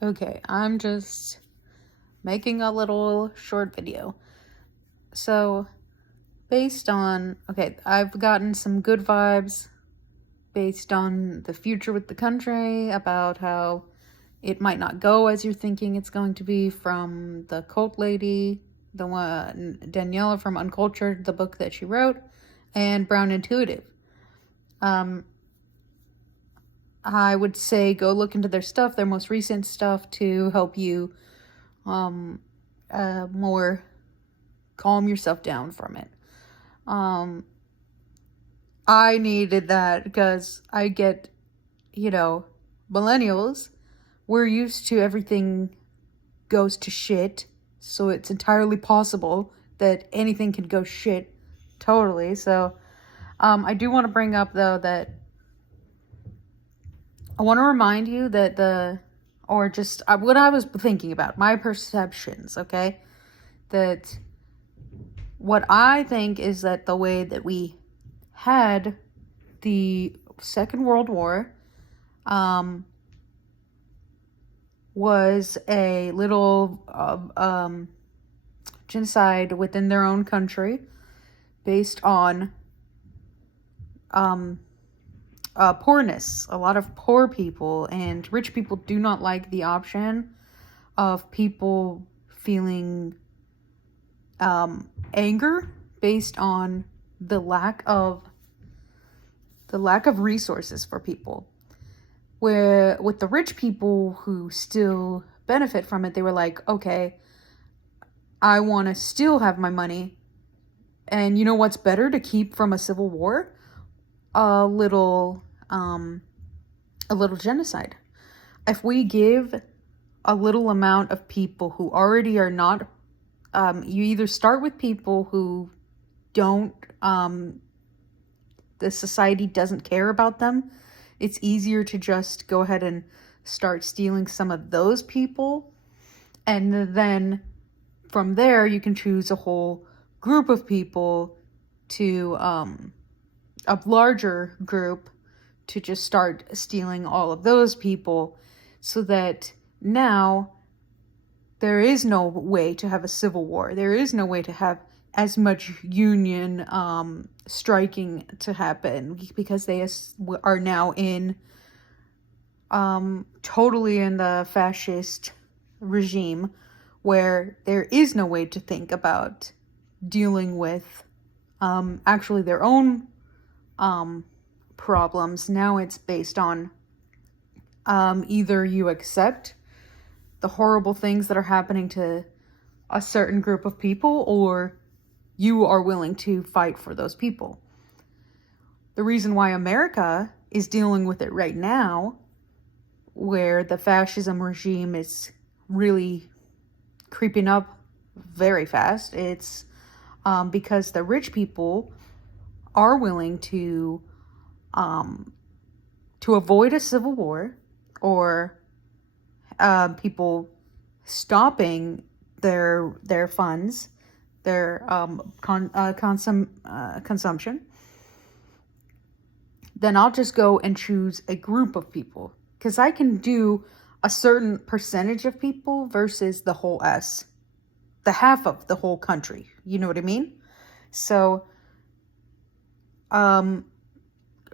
Okay, I'm just making a little short video. So, I've gotten some good vibes based on the future with the country, about how it might not go as you're thinking it's going to be, from the cult lady, the one, Daniela from Uncultured, the book that she wrote, and Brown Intuitive. I would say go look into their stuff, their most recent stuff, to help you more calm yourself down from it. I needed that because I get, millennials, we're used to everything goes to shit, so it's entirely possible that anything can go shit totally. So I do want to bring up, though, that I want to remind you that what I was thinking about, my perceptions, okay? That what I think is that the way that we had the Second World War was a little genocide within their own country based on poorness. A lot of poor people and rich people do not like the option of people feeling anger based on the lack of resources for people. Where with the rich people who still benefit from it, they were like, okay, I want to still have my money, and you know what's better to keep from a civil war? A little genocide. If we give a little amount of people who already are not, you either start with people who don't, the society doesn't care about them. It's easier to just go ahead and start stealing some of those people. And then from there, you can choose a whole group of people to, a larger group, to just start stealing all of those people, so that now there is no way to have a civil war. There is no way to have as much union striking to happen, because they are now in totally in the fascist regime, where there is no way to think about dealing with actually their own problems. Now it's based on either you accept the horrible things that are happening to a certain group of people, or you are willing to fight for those people. The reason why America is dealing with it right now, where the fascism regime is really creeping up very fast, it's because the rich people are willing to avoid a civil war, or people stopping their funds, their consumption. Then I'll just go and choose a group of people, because I can do a certain percentage of people versus the whole the half of the whole country. You know what I mean? So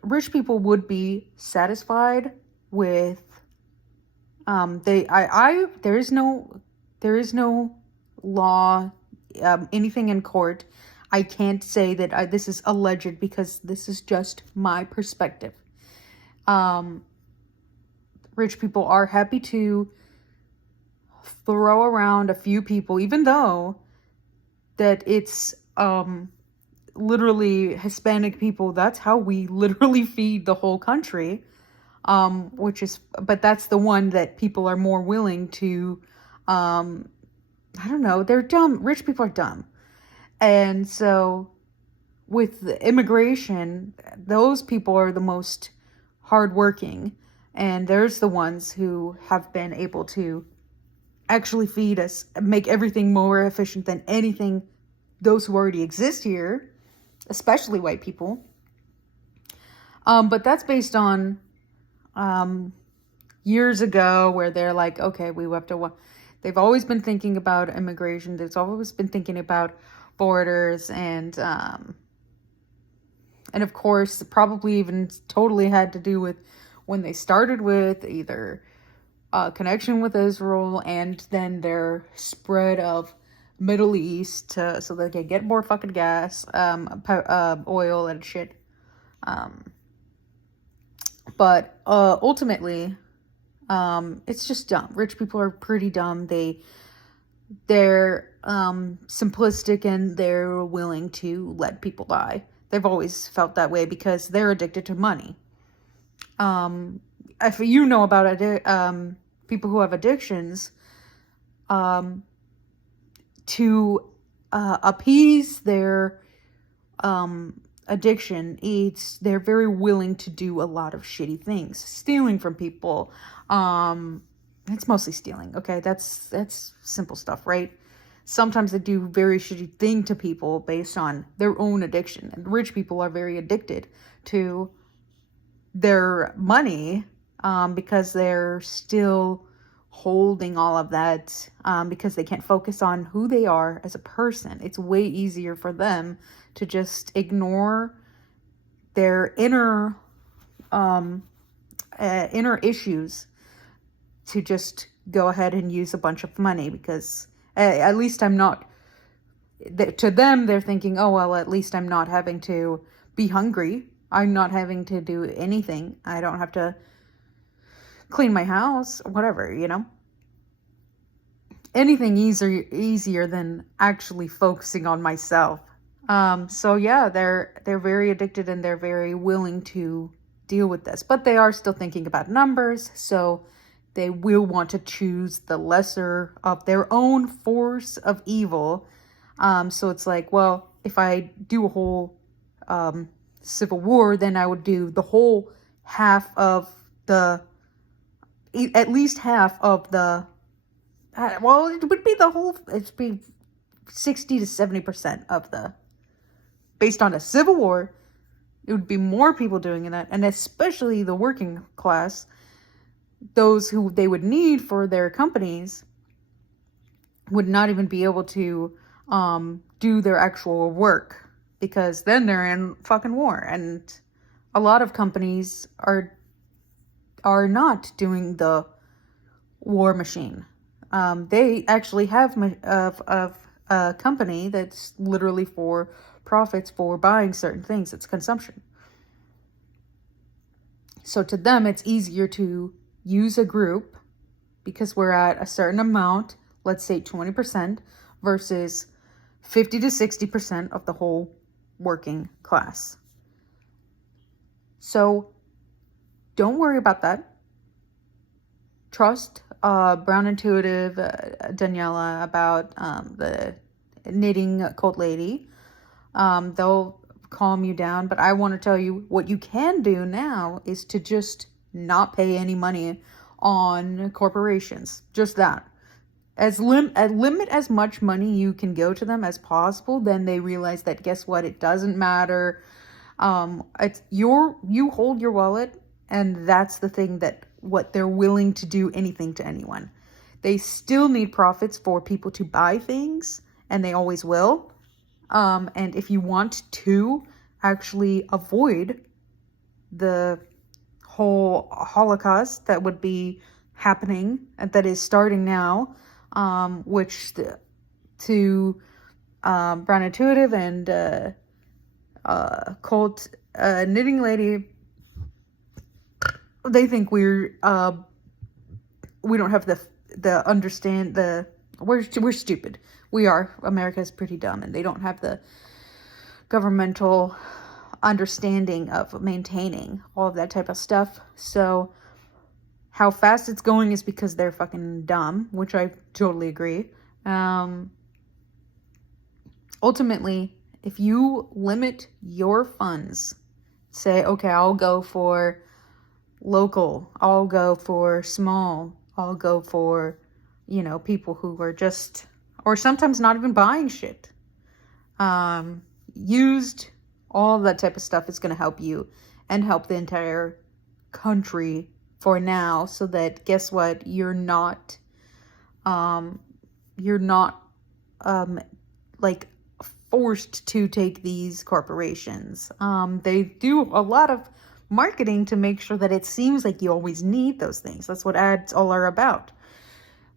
rich people would be satisfied with there is no law, anything in court. I can't say that this is alleged, because this is just my perspective. Rich people are happy to throw around a few people, even though that it's literally Hispanic people. That's how we literally feed the whole country. But that's the one that people are more willing to, I don't know, they're dumb. Rich people are dumb. And so with the immigration, those people are the most hardworking, and there's the ones who have been able to actually feed us, make everything more efficient than anything those who already exist here, especially white people. But that's based on years ago where they're like, okay, we have to, they've always been thinking about immigration. They've always been thinking about borders and of course, probably even totally had to do with when they started with either connection with Israel and then their spread of Middle East so they can get more fucking gas, oil and shit. But ultimately, it's just dumb. Rich people are pretty dumb. They're simplistic and they're willing to let people die. They've always felt that way because they're addicted to money. If you know about people who have addictions, to appease their addiction, they're very willing to do a lot of shitty things, stealing from people. It's mostly stealing. Okay, that's simple stuff, right? Sometimes they do very shitty thing to people based on their own addiction. And rich people are very addicted to their money because they're still holding all of that because they can't focus on who they are as a person. It's way easier for them to just ignore their inner issues to just go ahead and use a bunch of money because at least I'm not, to them, they're thinking, oh, well, at least I'm not having to be hungry. I'm not having to do anything. I don't have to clean my house, whatever, you know? Anything easier than actually focusing on myself. So yeah, they're very addicted and they're very willing to deal with this. But they are still thinking about numbers, so they will want to choose the lesser of their own force of evil. So it's like, well, if I do a whole civil war, then I would do the whole at least half of the, well, it would be it'd be 60 to 70% of based on a civil war, it would be more people doing that, and especially the working class, those who they would need for their companies would not even be able to do their actual work because then they're in fucking war. And a lot of companies are not doing the war machine. They actually have a company that's literally for profits for buying certain things. It's consumption. So to them, it's easier to use a group because we're at a certain amount, let's say 20% versus 50 to 60% of the whole working class. So don't worry about that. Trust Brown Intuitive, Daniela, about the knitting cult lady. They'll calm you down, but I want to tell you what you can do now is to just not pay any money on corporations. Just that. Limit as much money you can go to them as possible. Then they realize that, guess what? It doesn't matter. You hold your wallet, and that's the thing what they're willing to do anything to anyone. They still need profits for people to buy things, and they always will. And if you want to actually avoid the whole Holocaust that would be happening, that is starting now, which to Brown Intuitive and cult knitting lady, they think we don't have we're stupid. We are. America is pretty dumb, and they don't have the governmental understanding of maintaining all of that type of stuff. So how fast it's going is because they're fucking dumb, which I totally agree. Ultimately, if you limit your funds, say, okay, I'll go for local, I'll go for small, I'll go for, people who are just, or sometimes not even buying shit. Used, all that type of stuff is going to help you and help the entire country for now, so that, guess what, you're not um like forced to take these corporations. They do a lot of marketing to make sure that it seems like you always need those things. That's what ads all are about.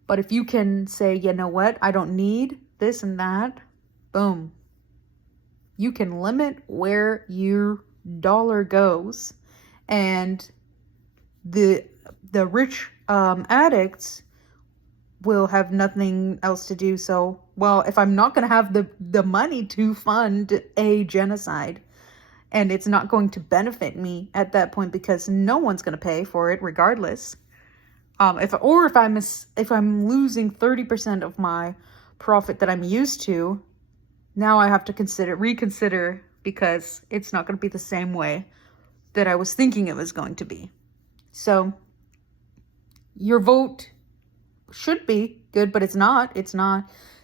But if you can say, you know what, I don't need this and that, boom. You can limit where your dollar goes, and the rich addicts will have nothing else to do. So, well, if I'm not going to have the money to fund a genocide, and it's not going to benefit me at that point because no one's going to pay for it regardless. If I'm losing 30% of my profit that I'm used to, now I have to reconsider, because it's not going to be the same way that I was thinking it was going to be. So your vote should be good, but it's not.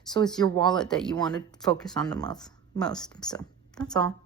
So it's your wallet that you want to focus on the most. So that's all.